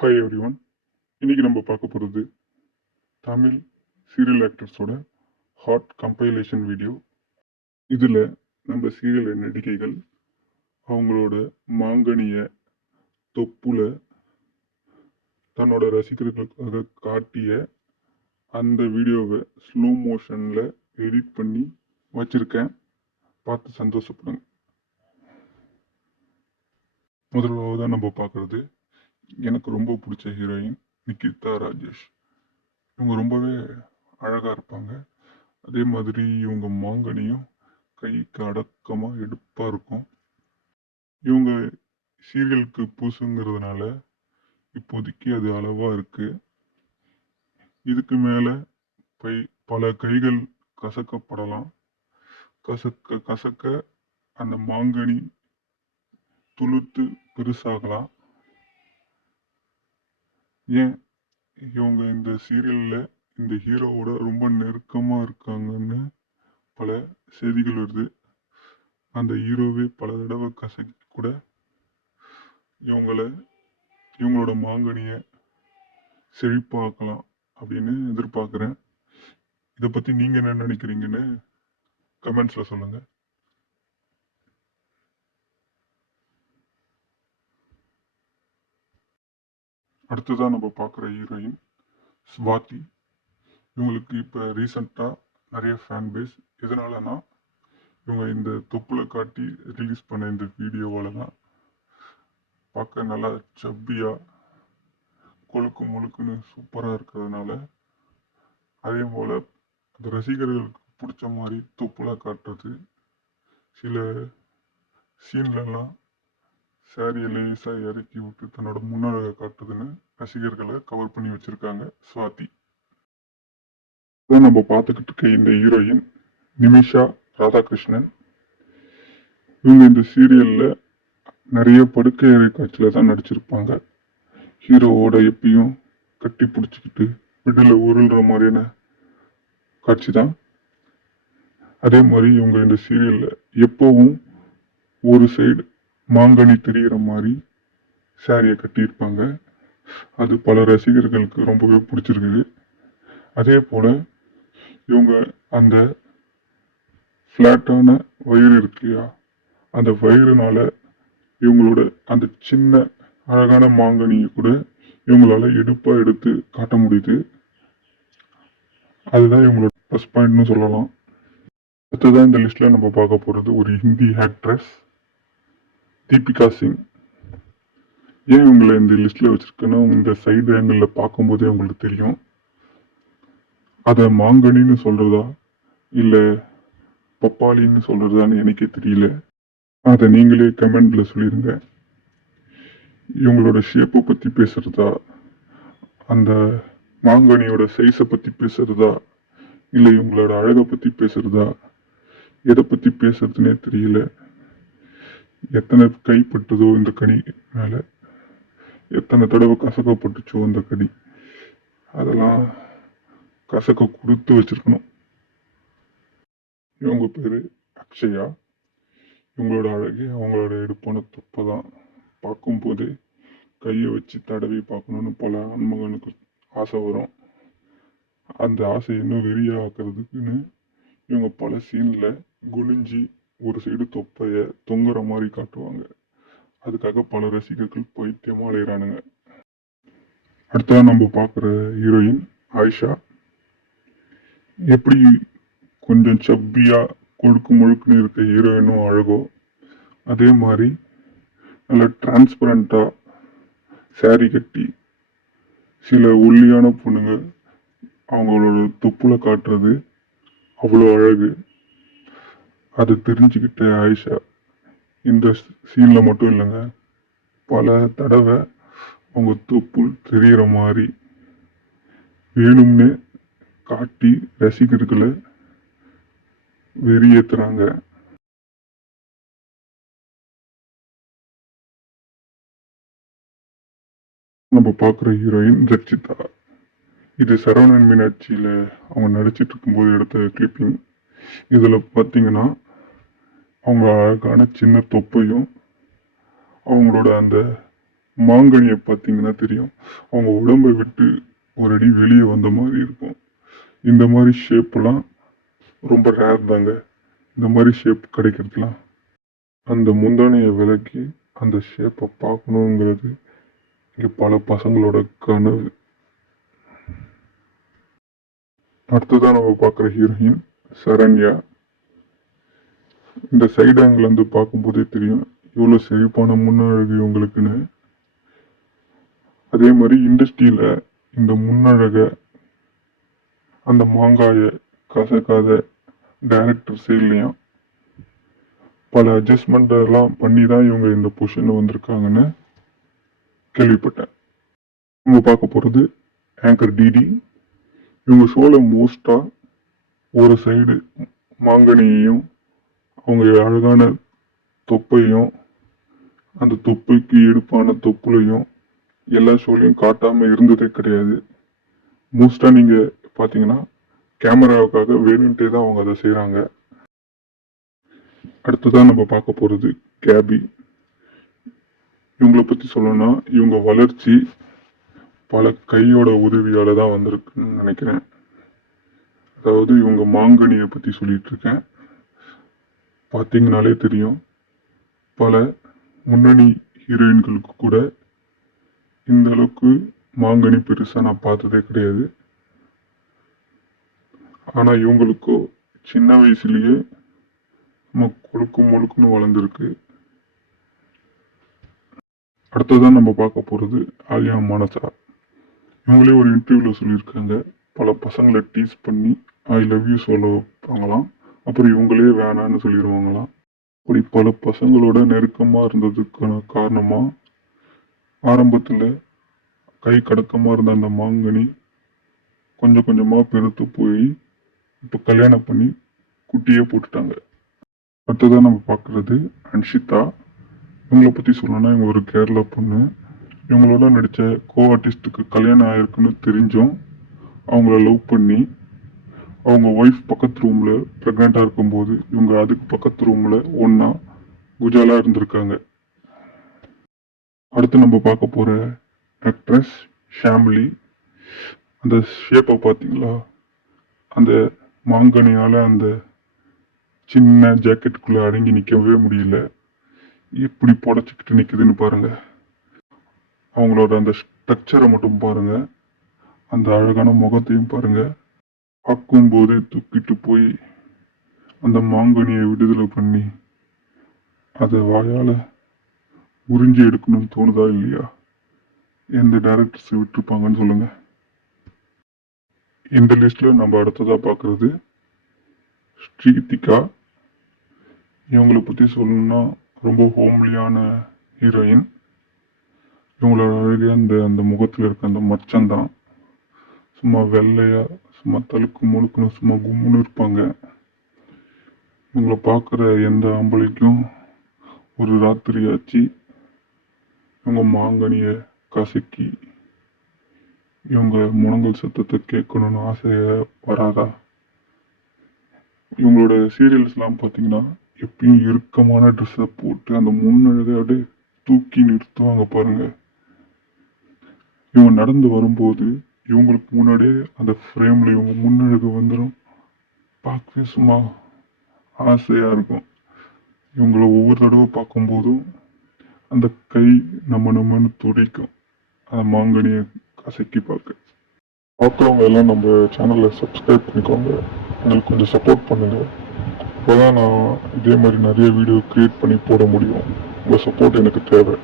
Hi every one. இன்னைக்கு நம்ம பார்க்க போகிறது தமிழ் சீரியல் ஆக்டர்ஸோட ஹாட் கம்பைலேஷன் வீடியோ. இதில் நம்ம சீரியல் நடிகைகள் அவங்களோட மாங்கனிய தொப்புல தன்னோட ரசிகர்களுக்காக காட்டிய அந்த வீடியோவை ஸ்லோ மோஷனில் எடிட் பண்ணி வச்சுருக்கேன். பார்த்து சந்தோஷப்படுங்க. முதலாவதாக நம்ம பார்க்குறது எனக்கு ரொம்ப பிடிச்ச ஹீரோயின் நிகிதா ராஜேஷ். இவங்க ரொம்பவே அழகாக இருப்பாங்க. அதே மாதிரி இவங்க மாங்கனியும் கைக்கு அடக்கமாக எடுப்பாக இருக்கும். இவங்க சீரியலுக்கு புதுசுங்கிறதுனால இப்போதைக்கு அது அளவாக இருக்குது. இதுக்கு மேலே பல கைகள் கசக்கப்படலாம். கசக்க கசக்க அந்த மாங்கனி துளுத்து பெருசாகலாம். ஏன் இவங்க இந்த சீரியலில் இந்த ஹீரோவோட ரொம்ப நெருக்கமாக இருக்காங்கன்னு பல செய்திகள் வருது. அந்த ஹீரோவே பல தடவை கசக்கி கூட இவங்களோட மாங்கனியை செழிப்பாக்கலாம் அப்படின்னு எதிர்பார்க்குறேன். இதை பற்றி நீங்கள் என்ன நினைக்கிறீங்கன்னு கமெண்ட்ஸில் சொல்லுங்கள். அடுத்ததான் நம்ம பார்க்குற ஹீரோயின் ஸ்வாதி. இவங்களுக்கு இப்போ ரீசண்டாக நிறைய ஃபேன் பேஸ். எதனாலனா இவங்க இந்த தொப்புல காட்டி ரிலீஸ் பண்ண இந்த வீடியோவால் தான் பார்க்க நல்லா சப்பியாக கொழுக்கு முழுக்குன்னு சூப்பராக இருக்கிறதுனால, அதே போல் அந்த ரசிகர்களுக்கு பிடிச்ச மாதிரி தொப்புல காட்டுறது, சில சீன்லலாம் சாரியை லேசாக இறக்கி விட்டு தன்னோட முன்னழகை காட்டுதுன்னு ரசிகர்களை கவர் பண்ணி வச்சுருக்காங்க ஸ்வாதி. நம்ம பார்த்துக்கிட்டு இருக்க இந்த ஹீரோயின் நிமிஷா ராதாகிருஷ்ணன். இவங்க இந்த சீரியலில் நிறைய படுக்கை அறை காட்சியில் தான் நடிச்சிருப்பாங்க. ஹீரோவோட எப்பயும் கட்டி பிடிச்சிக்கிட்டு விடல உருள்ற மாதிரியான காட்சி தான். அதே மாதிரி இவங்க இந்த சீரியலில் எப்பவும் ஒரு சைடு மாங்கனி தெரிகிற மாதிரி சாரியை கட்டியிருப்பாங்க. அது பல ரசிகர்களுக்கு ரொம்பவே பிடிச்சிருக்குது. அதே போல் இவங்க அந்த ஃப்ளாட்டான வயிறு இருக்குயா, அந்த வயிறுனால இவங்களோட அந்த சின்ன அழகான மாங்கனியை கூட இவங்களால எடுப்பாக எடுத்து காட்ட முடியுது. அதுதான் இவங்களோட ப்ளஸ் பாயிண்ட்னு சொல்லலாம். அடுத்ததான் இந்த லிஸ்ட்டில் நம்ம பார்க்க போகிறது ஒரு ஹிந்தி ஆக்ட்ரஸ் தீபிகா சிங். ஏன் இவங்களை இந்த லிஸ்ட்டில் வச்சுருக்கேன்னா, இந்த சைடு ஆங்கிளில் பார்க்கும்போதே உங்களுக்கு தெரியும். அதை மாங்கனின்னு சொல்கிறதா இல்லை பப்பாளின்னு சொல்கிறதான்னு எனக்கே தெரியல. அதை நீங்களே கமெண்டில் சொல்லிடுங்க. இவங்களோட ஷேப்பை பற்றி பேசுகிறதா, அந்த மாங்கனியோட சைஸை பற்றி பேசுகிறதா, இல்லை இவங்களோட அழகை பற்றி பேசுகிறதா, எதை பற்றி பேசுறதுனே தெரியல. எத்தனை கைப்பட்டதோ இந்த கனி மேலே, எத்தனை தடவை கசக்கப்பட்டுச்சோ அந்த கனி, அதெல்லாம் கசக்க கொடுத்து வச்சிருக்கணும். இவங்க பேர் அக்ஷயா. இவங்களோட அழகே அவங்களோட எடுப்பான தொப்பை தான். பார்க்கும்போதே கையை வச்சு தடவி பார்க்கணுன்னு பல ஆண்மகனுக்கு ஆசை வரும். அந்த ஆசை இன்னும் வெறியாக ஆக்கிறதுக்குன்னு இவங்க பல சீனில் குனிஞ்சி ஒரு சைடு தொப்பையை தொங்குற மாதிரி காட்டுவாங்க. அதுக்காக பல ரசிகர்கள் பைத்தியமாக அலைகிறானுங்க. அடுத்ததான் நம்ம பார்க்குற ஹீரோயின் ஆயிஷா. எப்படி கொஞ்சம் சப்பியாக கொழுக்கு முழுக்குன்னு இருக்க ஹீரோயினும் அழகோ, அதே மாதிரி நல்லா டிரான்ஸ்பரண்ட்டாக சாரி கட்டி சில ஒல்லியான பொண்ணுங்க அவங்களோட தொப்புல காட்டுறது அவ்வளோ அழகு. அது தெரிஞ்சுக்கிட்ட ஆயிஷா இந்த சீனில் மட்டும் இல்லைங்க, பல தடவை அவங்க தொப்புள் தெரிகிற மாதிரி வேணும்னு காட்டி ரசிகர்களை வெறியேற்றுறாங்க. நம்ம பார்க்குற ஹீரோயின் ரச்சிதா. இது சரவணன் மீனாட்சியில் அவங்க நடிச்சிட்டு இருக்கும்போது எடுத்த கிளிப்பிங். இதில் பார்த்தீங்கன்னா அவங்க அழகான சின்ன தொப்பையும் அவங்களோட அந்த மாங்கனியை பார்த்தீங்கன்னா தெரியும், அவங்க உடம்பை விட்டு ஒரு அடி வெளியே வந்த மாதிரி இருக்கும். இந்த மாதிரி ஷேப்லாம் ரொம்ப ரேர் தாங்க. இந்த மாதிரி ஷேப் கிடைக்கிறதுலாம் அந்த முந்தானையை விலக்கி அந்த ஷேப்பை பார்க்கணுங்கிறது இங்கே பல பசங்களோட கனவு. அடுத்ததான் நம்ம பார்க்குற ஹீரோயின் சரண்யா. இந்த சைடு ஆங்கிள் வந்து பார்க்கும்போதே தெரியும் இவ்வளோ செழிப்பான முன்னழகு இவங்களுக்குன்னு. அதே மாதிரி இண்டஸ்ட்ரியில் இந்த முன்னழகை அந்த மாங்காயை கசக்காத டைரக்டர் சைட்லையும் பல அட்ஜஸ்ட்மெண்ட் எல்லாம் பண்ணி தான் இவங்க இந்த பொசிஷன் வந்திருக்காங்கன்னு கேள்விப்பட்டேன். இவங்க பார்க்க போகிறது ஆங்கர் டிடி. இவங்க ஷோவில் மோஸ்டாக ஒரு சைடு மாங்கனியையும் அவங்க அழகான தொப்பையும் அந்த தொப்பைக்கு எடுப்பான தொப்புலையும் எல்லா ஷோலையும் காட்டாமல் இருந்ததே கிடையாது. மோஸ்டாக நீங்கள் பார்த்தீங்கன்னா கேமராவுக்காக வேணுன்ட்டே தான் அவங்க அதை செய்கிறாங்க. அடுத்ததான் நம்ம பார்க்க போகிறது கேபி. இவங்களை பற்றி சொல்லணும்னா இவங்க வளர்ச்சி பல கையோட உதவியால் தான் வந்திருக்குன்னு நினைக்கிறேன். அதாவது இவங்க மாங்கனியை பற்றி சொல்லிட்டு இருக்கேன். பார்த்தீங்கனாலே தெரியும், பல முன்னணி ஹீரோயின்களுக்கு கூட இந்த அளவுக்கு மாங்கனி பெருசாக நான் பார்த்ததே கிடையாது. ஆனால் இவங்களுக்கோ சின்ன வயசுலேயே நம்ம கொழுக்கு முழுக்குன்னு வளர்ந்துருக்கு. அடுத்ததான் நம்ம பார்க்க போகிறது ஆலியா மானசா. இவங்களே ஒரு இன்டர்வியூவில் சொல்லியிருக்காங்க, பல பசங்களை டீஸ் பண்ணி ஐ லவ் யூ சொல்ல வைப்பாங்களாம், அப்புறம் இவங்களே வேணான்னு சொல்லிடுவாங்களாம். அப்படி பல பசங்களோட நெருக்கமாக இருந்ததுக்கான காரணமாக ஆரம்பத்தில் கை கடக்கமாக இருந்த அந்த மாங்கனி கொஞ்சம் கொஞ்சமாக பெருத்து போய் இப்போ கல்யாணம் பண்ணி குட்டியே போட்டுட்டாங்க. அடுத்ததான் நம்ம பார்க்குறது அன்ஷிதா. இவங்களை பற்றி சொல்லணும்னா இவங்க ஒரு கேரளா பொண்ணு. இவங்களோட நடித்த கோ ஆர்டிஸ்ட்டுக்கு கல்யாணம் ஆயிருக்குன்னு தெரிஞ்சும் அவங்கள லவ் பண்ணி அவங்க ஒய்ஃப் பக்கத்து ரூமில் ப்ரெக்னெண்ட்டாக இருக்கும்போது இவங்க அதுக்கு பக்கத்து ரூமில் ஒன்றா குஜாலாக இருந்திருக்காங்க. அடுத்து நம்ம பார்க்க போகிற ஆக்ட்ரஸ் ஷாம்லி. அந்த ஷேப்பை பார்த்தீங்களா, அந்த மாங்கனியால் அந்த சின்ன ஜாக்கெட்டுக்குள்ளே அடங்கி நிற்கவே முடியல, எப்படி புடச்சிக்கிட்டு நிற்குதுன்னு பாருங்கள். அவங்களோட அந்த ஸ்ட்ரக்சரை மட்டும் பாருங்கள், அந்த அழகான முகத்தையும் பாருங்கள். பார்க்கும்போதே தூக்கிட்டு போய் அந்த மாங்கனியை விடுதலை பண்ணி அதை வாயால் உறிஞ்சி எடுக்கணும்னு தோணுதா இல்லையா? எந்த டைரக்டர்ஸ் விட்டுருப்பாங்கன்னு சொல்லுங்கள். இந்த லிஸ்ட்டில் நம்ம அடுத்ததாக பார்க்குறது ஸ்ரீதிகா. இவங்களை பற்றி சொல்லணும்னா ரொம்ப ஹோம்லியான ஹீரோயின். இவங்களோட அழகே அந்த முகத்தில் இருக்க அந்த மச்சம்தான். சும்மா வெள்ளையாக சும்மா தழுக்கு முழுக்குன்னு சும்மா கும்முன்னு இருப்பாங்க. இவங்களை பார்க்குற எந்த ஆம்பளைக்கும் ஒரு ராத்திரியாச்சு இவங்க மாங்கனியை கசக்கி இவங்க முழங்கல் சத்தத்தை கேட்கணும்னு ஆசையை வராதா? இவங்களோட சீரியல்ஸ்லாம் பார்த்தீங்கன்னா எப்பயும் இறுக்கமான ட்ரெஸ்ஸை போட்டு அந்த முன்னழகை அப்படியே தூக்கி நிறுத்துவாங்க பாருங்க. இவங்க நடந்து வரும்போது இவங்களுக்கு முன்னாடியே அந்த ஃப்ரேமில் இவங்க முன்னழகு வந்துடும். பார்க்கவே சும்மா ஆசையாக இருக்கும். இவங்கள ஒவ்வொரு தடவை பார்க்கும்போதும் அந்த கை நம்மன்னு துடிக்கும், அந்த மாங்கனியை கசக்கி பார்க்குறவங்க எல்லாம் நம்ம சேனலை சப்ஸ்கிரைப் பண்ணிக்கோங்க, எங்களுக்கு கொஞ்சம் சப்போர்ட் பண்ணுங்கள். அப்போ தான் நான் இதே மாதிரி நிறைய வீடியோ க்ரியேட் பண்ணி போட முடியும். உங்கள் சப்போர்ட் எனக்கு தேவை.